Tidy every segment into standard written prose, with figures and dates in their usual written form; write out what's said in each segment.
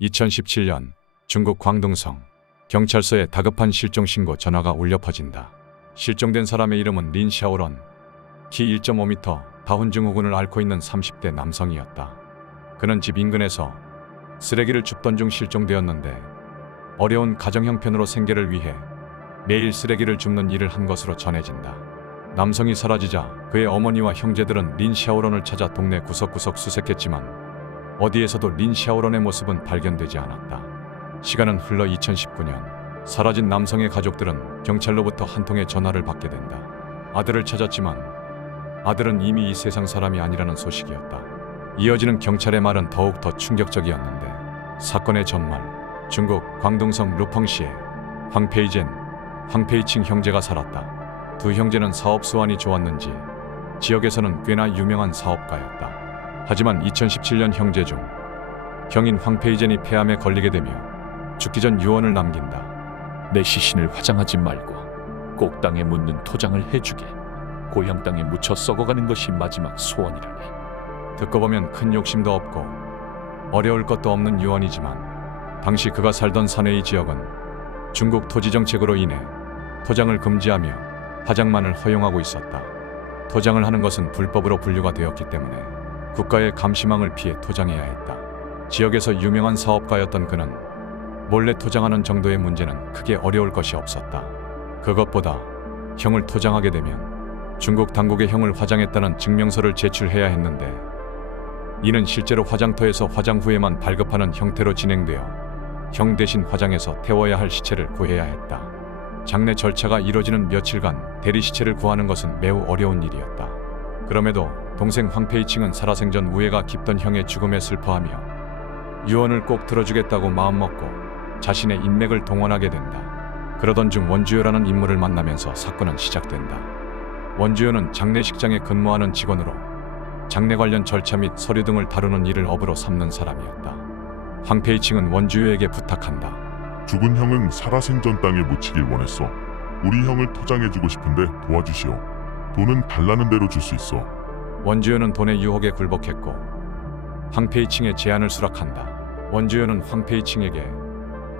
2017년 중국 광둥성 경찰서에 다급한 실종 신고 전화가 울려 퍼진다. 실종된 사람의 이름은 린 샤오런, 키 1.5m, 다운 증후군을 앓고 있는 30대 남성이었다. 그는 집 인근에서 쓰레기를 줍던 중 실종되었는데 어려운 가정 형편으로 생계를 위해 매일 쓰레기를 줍는 일을 한 것으로 전해진다. 남성이 사라지자 그의 어머니와 형제들은 린 샤오런을 찾아 동네 구석구석 수색했지만 어디에서도 린 샤오런의 모습은 발견되지 않았다. 시간은 흘러 2019년, 사라진 남성의 가족들은 경찰로부터 한 통의 전화를 받게 된다. 아들을 찾았지만 아들은 이미 이 세상 사람이 아니라는 소식이었다. 이어지는 경찰의 말은 더욱 더 충격적이었는데 사건의 전말, 중국 광둥성 루펑시에 황페이젠, 황페이칭 형제가 살았다. 두 형제는 사업 수완이 좋았는지 지역에서는 꽤나 유명한 사업가였다. 하지만 2017년 형제 중 형인 황페이젠이 폐암에 걸리게 되며 죽기 전 유언을 남긴다. 내 시신을 화장하지 말고 꼭 땅에 묻는 토장을 해주게. 고향 땅에 묻혀 썩어가는 것이 마지막 소원이라네. 듣고 보면 큰 욕심도 없고 어려울 것도 없는 유언이지만 당시 그가 살던 사내이 지역은 중국 토지 정책으로 인해 토장을 금지하며 화장만을 허용하고 있었다. 토장을 하는 것은 불법으로 분류가 되었기 때문에 국가의 감시망을 피해 토장해야 했다. 지역에서 유명한 사업가였던 그는 몰래 토장하는 정도의 문제는 크게 어려울 것이 없었다. 그것보다 형을 토장하게 되면 중국 당국에 형을 화장했다는 증명서를 제출해야 했는데 이는 실제로 화장터에서 화장 후에만 발급하는 형태로 진행되어 형 대신 화장해서 태워야 할 시체를 구해야 했다. 장례 절차가 이뤄지는 며칠간 대리 시체를 구하는 것은 매우 어려운 일이었다. 그럼에도 동생 황페이칭은 살아생전 우애가 깊던 형의 죽음에 슬퍼하며 유언을 꼭 들어주겠다고 마음먹고 자신의 인맥을 동원하게 된다. 그러던 중 원주효라는 인물을 만나면서 사건은 시작된다. 원주효는 장례식장에 근무하는 직원으로 장례 관련 절차 및 서류 등을 다루는 일을 업으로 삼는 사람이었다. 황페이칭은 원주효에게 부탁한다. 죽은 형은 살아생전 땅에 묻히길 원했어. 우리 형을 토장해주고 싶은데 도와주시오. 돈은 달라는 대로 줄 수 있어. 원주효는 돈의 유혹에 굴복했고 황페이칭의 제안을 수락한다. 원주효는 황페이칭에게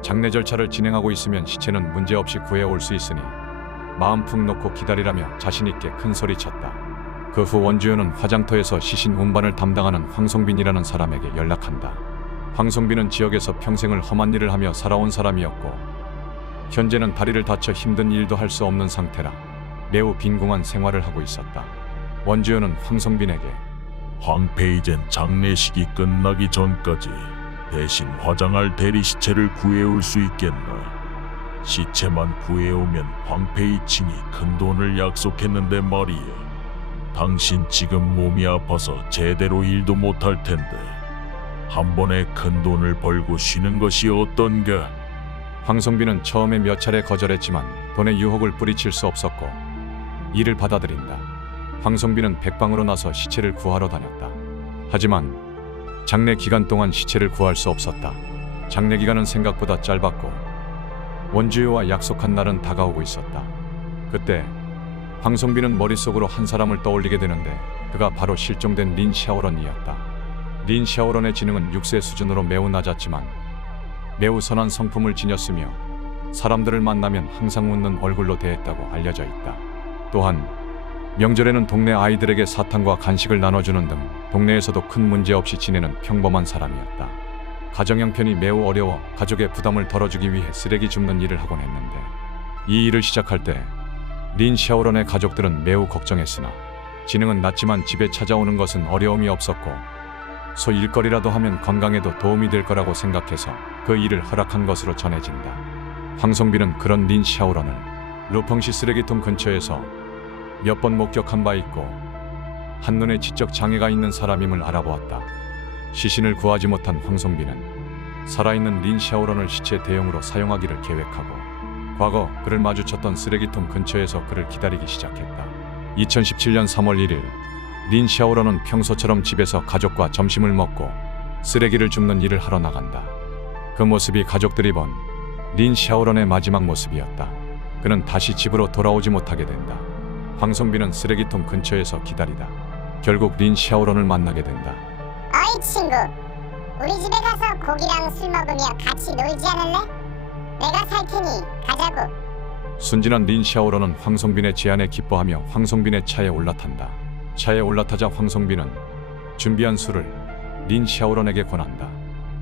장례 절차를 진행하고 있으면 시체는 문제없이 구해올 수 있으니 마음 푹 놓고 기다리라며 자신있게 큰소리쳤다. 그 후 원주효는 화장터에서 시신 운반을 담당하는 황송빈이라는 사람에게 연락한다. 황송빈은 지역에서 평생을 험한 일을 하며 살아온 사람이었고 현재는 다리를 다쳐 힘든 일도 할 수 없는 상태라 매우 빈궁한 생활을 하고 있었다. 원주효는 황송빈에게 황페이젠 장례식이 끝나기 전까지 대신 화장할 대리 시체를 구해올 수 있겠나? 시체만 구해오면 황페이칭이 큰 돈을 약속했는데 말이야. 당신 지금 몸이 아파서 제대로 일도 못할 텐데 한 번에 큰 돈을 벌고 쉬는 것이 어떤가? 황송빈은 처음에 몇 차례 거절했지만 돈의 유혹을 뿌리칠 수 없었고 이를 받아들인다. 황송빈은 백방으로 나서 시체를 구하러 다녔다. 하지만 장례 기간 동안 시체를 구할 수 없었다. 장례 기간은 생각보다 짧았고 원주효와 약속한 날은 다가오고 있었다. 그때 황송빈은 머릿속으로 한 사람을 떠올리게 되는데 그가 바로 실종된 린 샤오런이었다. 린 샤오런의 지능은 6세 수준으로 매우 낮았지만 매우 선한 성품을 지녔으며 사람들을 만나면 항상 웃는 얼굴로 대했다고 알려져 있다. 또한 명절에는 동네 아이들에게 사탕과 간식을 나눠주는 등 동네에서도 큰 문제 없이 지내는 평범한 사람이었다. 가정 형편이 매우 어려워 가족의 부담을 덜어주기 위해 쓰레기 줍는 일을 하곤 했는데 이 일을 시작할 때 린 샤오런의 가족들은 매우 걱정했으나 지능은 낮지만 집에 찾아오는 것은 어려움이 없었고 소 일거리라도 하면 건강에도 도움이 될 거라고 생각해서 그 일을 허락한 것으로 전해진다. 황송빈은 그런 린 샤오런을 루펑시 쓰레기통 근처에서 몇 번 목격한 바 있고 한눈에 지적 장애가 있는 사람임을 알아보았다. 시신을 구하지 못한 황송빈은 살아있는 린 샤오런을 시체 대용으로 사용하기를 계획하고 과거 그를 마주쳤던 쓰레기통 근처에서 그를 기다리기 시작했다. 2017년 3월 1일 린 샤오런은 평소처럼 집에서 가족과 점심을 먹고 쓰레기를 줍는 일을 하러 나간다. 그 모습이 가족들이 본 린 샤오런의 마지막 모습이었다. 그는 다시 집으로 돌아오지 못하게 된다. 황송빈은 쓰레기통 근처에서 기다리다 결국 린 샤오런을 만나게 된다. 어이 친구, 우리 집에 가서 고기랑 술 먹으며 같이 놀지 않을래? 내가 살 테니 가자고. 순진한 린 샤오런은 황성빈의 제안에 기뻐하며 황성빈의 차에 올라탄다. 차에 올라타자 황성빈은 준비한 술을 린 샤오런에게 권한다.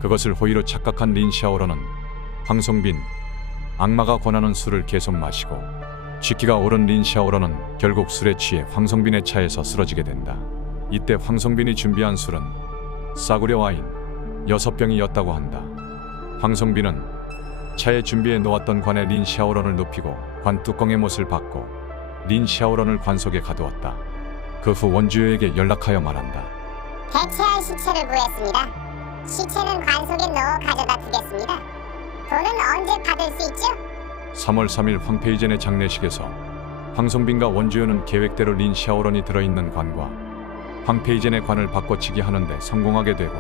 그것을 호의로 착각한 린 샤오런은 황성빈, 악마가 권하는 술을 계속 마시고 쥐기가 오른 린 샤오런은 결국 술에 취해 황성빈의 차에서 쓰러지게 된다. 이때 황성빈이 준비한 술은 싸구려 와인 6병이었다고 한다. 황성빈은 차에 준비해 놓았던 관에 린 샤오런을 눕히고 관 뚜껑의 못을 받고 린 샤오런을 관 속에 가두었다. 그 후 원주효에게 연락하여 말한다. 대체할 시체를 구했습니다. 시체는 관 속에 넣어 가져다 두겠습니다. 돈은 언제 받을 수 있죠? 3월 3일 황페이젠의 장례식에서 황성빈과 원주효는 계획대로 린 샤오런이 들어있는 관과 황페이젠의 관을 바꿔치기 하는데 성공하게 되고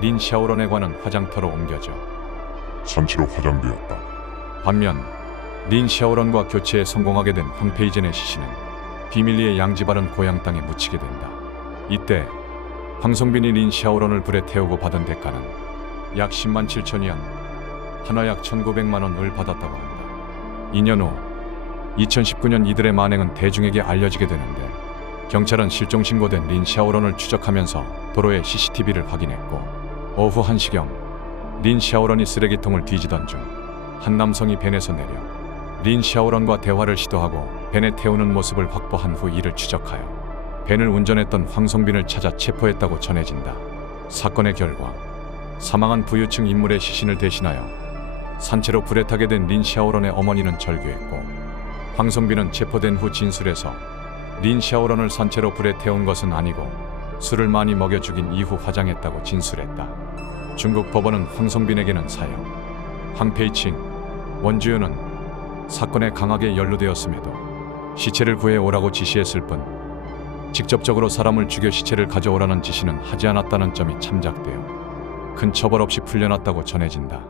린 샤오런의 관은 화장터로 옮겨져 산채로 화장되었다. 반면 린 샤오런과 교체에 성공하게 된 황페이젠의 시신은 비밀리에 양지바른 고향 땅에 묻히게 된다. 이때 황성빈이 린 샤오런을 불에 태우고 받은 대가는 약 10만 7천위안, 하나 약 1,900만 원을 받았다고 한다. 2년 후 2019년 이들의 만행은 대중에게 알려지게 되는데 경찰은 실종 신고된 린 샤오런을 추적하면서 도로의 CCTV를 확인했고 오후 1시경 린 샤오런이 쓰레기통을 뒤지던 중 한 남성이 벤에서 내려 린 샤오런과 대화를 시도하고 벤에 태우는 모습을 확보한 후 이를 추적하여 벤을 운전했던 황성빈을 찾아 체포했다고 전해진다. 사건의 결과 사망한 부유층 인물의 시신을 대신하여 산채로 불에 타게 된 린 샤오런의 어머니는 절규했고 황성빈은 체포된 후 진술에서 린 샤오런을 산채로 불에 태운 것은 아니고 술을 많이 먹여 죽인 이후 화장했다고 진술했다. 중국 법원은 황성빈에게는 사형, 황페이칭, 원주효는 사건에 강하게 연루되었음에도 시체를 구해 오라고 지시했을 뿐 직접적으로 사람을 죽여 시체를 가져오라는 지시는 하지 않았다는 점이 참작되어 큰 처벌 없이 풀려났다고 전해진다.